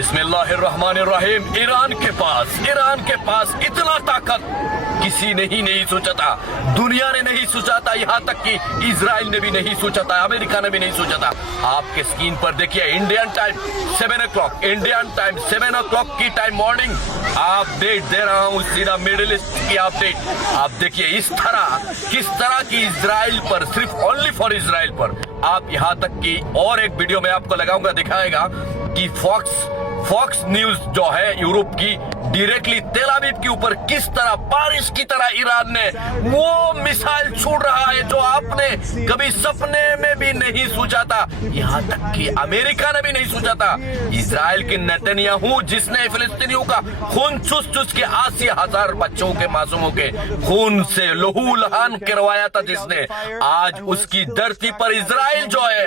बिस्मिल्लाहिर्रहमानिर्रहीम। ईरान के पास इतना ताकत किसी ने ही नहीं सोचा था, दुनिया ने नहीं सोचा था, यहाँ तक कि इजराइल ने भी नहीं सोचा था, अमेरिका ने भी नहीं सोचा था। आपके स्क्रीन पर देखिए Indian time 7 o'clock, Indian time 7 o'clock की टाइम मॉर्निंग अपडेट दे रहा हूँ, सीधा मिडिल ईस्ट की अपडेट। आप देखिए इस तरह किस तरह की इजराइल पर, सिर्फ ओनली फॉर इजराइल पर, आप यहाँ तक कि और एक वीडियो में आपको लगाऊंगा, दिखाएगा कि फॉक्स न्यूज जो है यूरोप की, डायरेक्टली तेल अवीव के ऊपर किस तरह बारिश की तरह ईरान ने वो मिसाइल छोड़ रहा है जो आपने कभी सपने में भी नहीं सोचा था, यहाँ तक कि अमेरिका ने भी नहीं सोचा था। इजराइल के नेतन्याहू जिसने फिलिस्तीनियों का खून चूस के 80,000 बच्चों के, मासूमों के खून से लहू लहान करवाया था, जिसने आज उसकी धरती पर इजराइल जो है,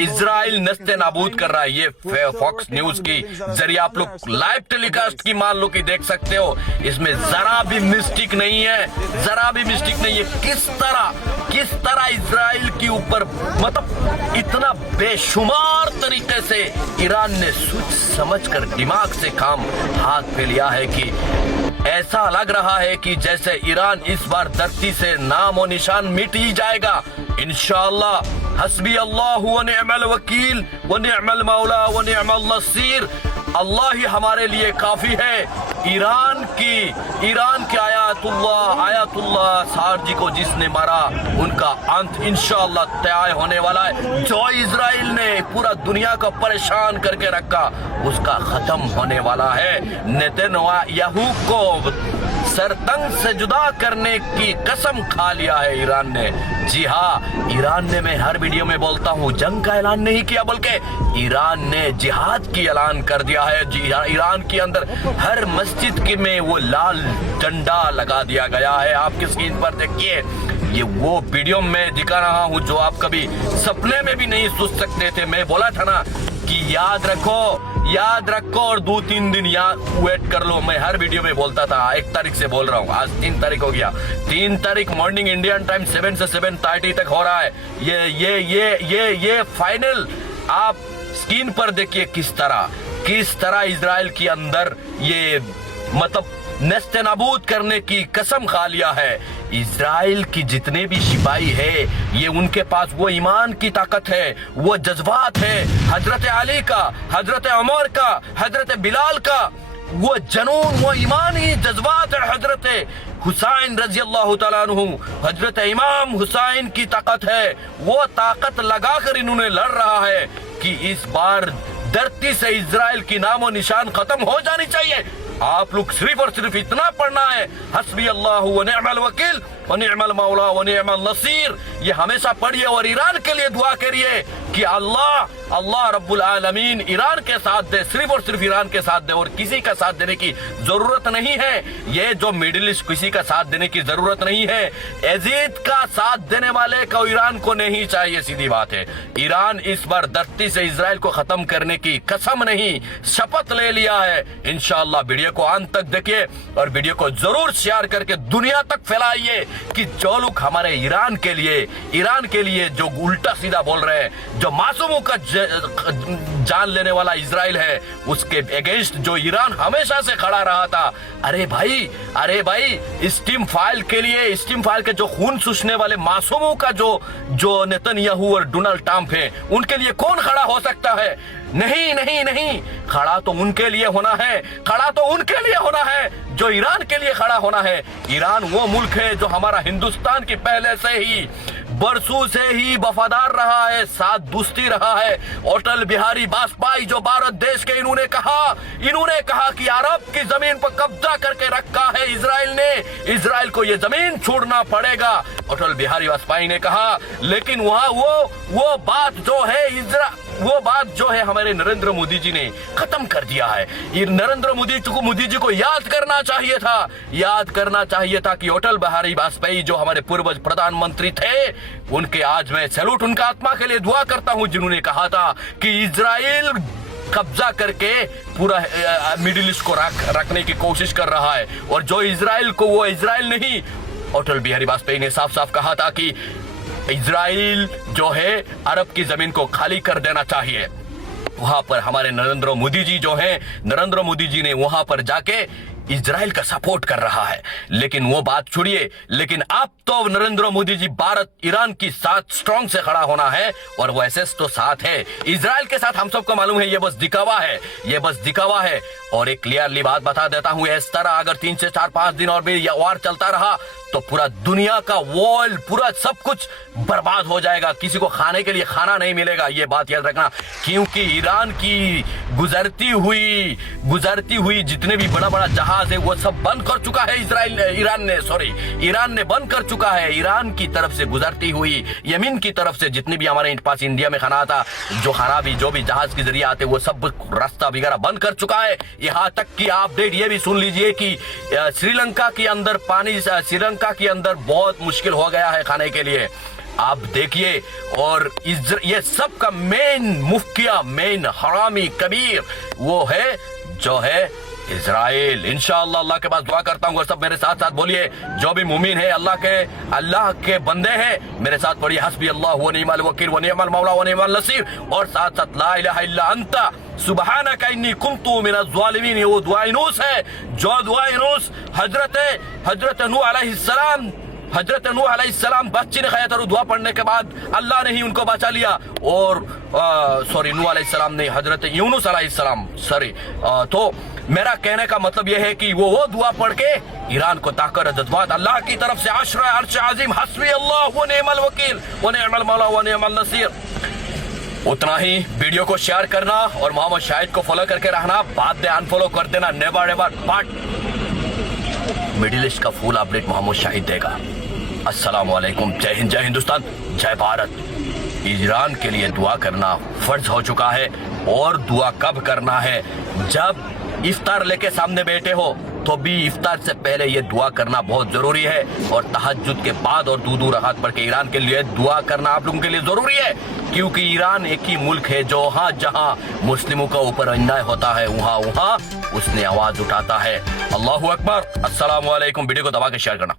इजराइल नस्ते नाबूद कर रहा है। ये फॉक्स न्यूज की जरिए आप लोग लाइव टेलीकास्ट की मान लो कि देख सकते हो, इसमें जरा भी मिस्टेक नहीं है, जरा भी मिस्टेक नहीं है। किस तरह इजराइल के ऊपर, मतलब इतना बेशुमार तरीके से ईरान ने सोच समझकर दिमाग से काम हाथ पे लिया है कि ऐसा लग रहा है कि जैसे ईरान इस बार धरती से नाम और निशान मिट ही जाएगा। इंशाअल्लाह हस्बी अल्लाह व निअमल वकील व निअमल मौला व निअमल नसीर, अल्लाह ही हमारे लिए काफी है। ईरान की आयतुल्लाह सार जी को जिसने मारा, उनका अंत इंशाअल्लाह तय होने वाला है। जो इजराइल ने पूरा दुनिया को परेशान करके रखा, उसका खत्म होने वाला है। नेतन्याहू को सरतंग से जुदा करने की कसम खा लिया है ईरान ने। जी हाँ, ईरान ने, मैं हर वीडियो में बोलता हूँ, जंग का ऐलान नहीं किया, बल्कि ईरान ने जिहाद की ऐलान कर दिया है। ईरान के अंदर हर मस्जिद के में वो लाल झंडा लगा दिया गया है। आपकी स्क्रीन पर देखिए, ये वो वीडियो मैं दिखा रहा हूँ जो आप कभी सपने में भी नहीं सोच सकते थे। मैं बोला था ना कि याद रखो और 2-3 दिन वेट कर लो। मैं हर वीडियो में बोलता था, 1 तारीख से बोल रहा हूँ, आज 3 तारीख हो गया। 3 तारीख मॉर्निंग इंडियन टाइम 7 से 7:30 तक हो रहा है ये फाइनल। आप स्क्रीन पर देखिए किस तरह इजराइल के अंदर ये, मतलब नस्ते नाबूद करने की कसम खा लिया है। इजराइल की जितने भी सिपाही है, ये उनके पास वो ईमान की ताकत है, वो जज्बात है, हजरत अली का, हजरत उमर का, हजरत बिलाल का वो जनून, वो ईमानी जज्बात है। हजरत हुसैन रजी अल्लाह तआला अन्हु, हजरत इमाम हुसैन की ताकत है। वो ताकत लगाकर इन्होंने लड़ रहा है कि इस बार धरती से इजराइल की नामो निशान खत्म हो जानी चाहिए। आप लोग सिर्फ और सिर्फ इतना पढ़ना है, हस्बी अल्लाह व निअमल वकील व निअमल मौला व निअमल नसीर। ये हमेशा पढ़िए और ईरान के लिए दुआ करिए कि अल्लाह रब्बुल आलमीन ईरान के साथ दे, सिर्फ और सिर्फ ईरान के साथ दे, और किसी का साथ देने की जरूरत नहीं है। ये जो मिडिल ईस्ट, किसी का साथ देने की जरूरत नहीं है। यजीद का साथ देने वाले को ईरान को नहीं चाहिए, सीधी बात है। ईरान इस बार धरती से इजराइल को खत्म करने की कसम नहीं, शपथ ले लिया है। इंशाअल्लाह वीडियो को अंत तक देखिए और वीडियो को जरूर शेयर करके दुनिया तक फैलाइए कि जो लोग हमारे ईरान के लिए जो उल्टा सीधा बोल रहे हैं, जो मासूमों का जान लेने वाला इजराइल है, उसके अगेंस्ट जो ईरान हमेशा से खड़ा रहा था। अरे भाई स्टीम फाइल के जो खून चूसने वाले मासूमों का जो नेतन्याहू और डोनाल्ड ट्रंप है, उनके लिए कौन खड़ा हो सकता है? नहीं, खड़ा तो उनके लिए होना है, जो ईरान के लिए खड़ा होना है। ईरान वो मुल्क है जो हमारा हिंदुस्तान की पहले से ही, बरसों से ही वफादार रहा है, साथ दोस्ती रहा है। अटल बिहारी वाजपेयी जो भारत देश के, इन्होंने कहा कि अरब की जमीन पर कब्जा करके रखा है इजराइल ने, इजराइल को ये जमीन छोड़ना पड़ेगा, अटल बिहारी वाजपेयी ने कहा। लेकिन वहां वो बात जो है हमारे नरेंद्र मोदी जी ने खत्म कर दिया है। ये नरेंद्र मोदी जी को याद करना चाहिए था कि अटल बिहारी वाजपेयी जो हमारे पूर्वज प्रधानमंत्री थे, उनके आज मैं सैल्यूट, उनका आत्मा के लिए दुआ करता हूं, जिन्होंने कहा था कि इजराइल कब्जा करके पूरा मिडिल ईस्ट को रखने की कोशिश कर रहा है, और जो इजराइल को, वो इजराइल नहीं, अटल बिहारी वाजपेयी ने साफ साफ कहा था कि इजराइल जो है अरब की जमीन को खाली कर देना चाहिए। वहां पर हमारे नरेंद्र मोदी जी जो हैं, नरेंद्र मोदी जी ने वहां पर जाके इजराइल का सपोर्ट कर रहा है। लेकिन वो बात छोड़िए, लेकिन अब तो नरेंद्र मोदी जी भारत ईरान की साथ स्ट्रांग से खड़ा होना है, और वो ऐसे तो साथ है इजराइल के साथ। हम सबको मालूम है ये बस दिखावा है, ये बस दिखावा है। और एक क्लियरली बात बता देता हूं, इस तरह अगर 3 से 4-5 दिन और भी ये वार चलता रहा तो पूरा दुनिया का वर्ल्ड, पूरा सब कुछ बर्बाद हो जाएगा। किसी को खाने के लिए खाना नहीं मिलेगा, ये बात याद रखना। क्योंकि ईरान की गुजरती हुई जितने भी बड़ा बड़ा जहाज है वो सब बंद कर चुका है ईरान ने बंद कर चुका है। ईरान की तरफ से गुजरती हुई, यमन की तरफ से जितने भी हमारे पास इंडिया में खाना आता, जो भी जहाज के जरिए आते, वो सब रास्ता वगैरह बंद कर चुका है। यहाँ तक कि अपडेट ये भी सुन लीजिए कि श्रीलंका के अंदर के अंदर बहुत मुश्किल हो गया है खाने के लिए, आप देखिए। और ये सब का मेन हरामी कबीर वो है जो है इजराइल। इंशाअल्लाह अल्लाह के पास दुआ करता हूँ, और सब मेरे साथ साथ बोलिए, जो भी मुमिन है अल्लाह के बंदे हैं, मेरे साथ पढ़िए हस्बी अल्लाह व निअमल वकील व निअमल मौला व निअमल नसीर, और साथ साथ ला इलाहा इल्ला अंता सुबहानका इन्नी कुन्तु मिनज़ ज़ालिमीन। ये वो दुआ नूस है, जो दुआ नूस हजरत नूह अलैहिस्सलाम बच्चे ने खाया था, दुआ पढ़ने के बाद अल्लाह ने ही उनको बचा लिया। और नूह अलैहिस्सलाम ने हजरत यूनुस अलैहिस्सलाम, तो मेरा कहने का मतलब यह है कि वो दुआ पढ़ के ईरान को ताकत जज्बात अल्लाह की तरफ से अशर अर्श अजीम हस्बी अल्लाह व निअमल वकील व निअमल मौला व निअमल नसीर। उतना ही वीडियो को शेयर करना और मोहम्मद शाहिद को फॉलो करके रहना, बाद में अनफॉलो कर देना। नेवर बट मिडिल ईस्ट का फुल अपडेट मोहम्मद शाहिद देगा। अस्सलाम वालेकुम, जय हिंद, जय हिंदुस्तान, जय भारत। ईरान के लिए दुआ करना फर्ज हो चुका है, और दुआ कब करना है? जब इफ्तार लेके सामने बैठे हो तो भी इफ्तार से पहले ये दुआ करना बहुत जरूरी है, और तहज्जुद के बाद और दूर रकात पढ़ के ईरान के लिए दुआ करना आप लोगों के लिए जरूरी है। क्योंकि ईरान एक ही मुल्क है जो जहां मुस्लिमों का ऊपर अन्याय होता है वहां उसने आवाज उठाता है। अल्लाहू अकबर। अस्सलाम वालेकुम। वीडियो को दबा के शेयर करना।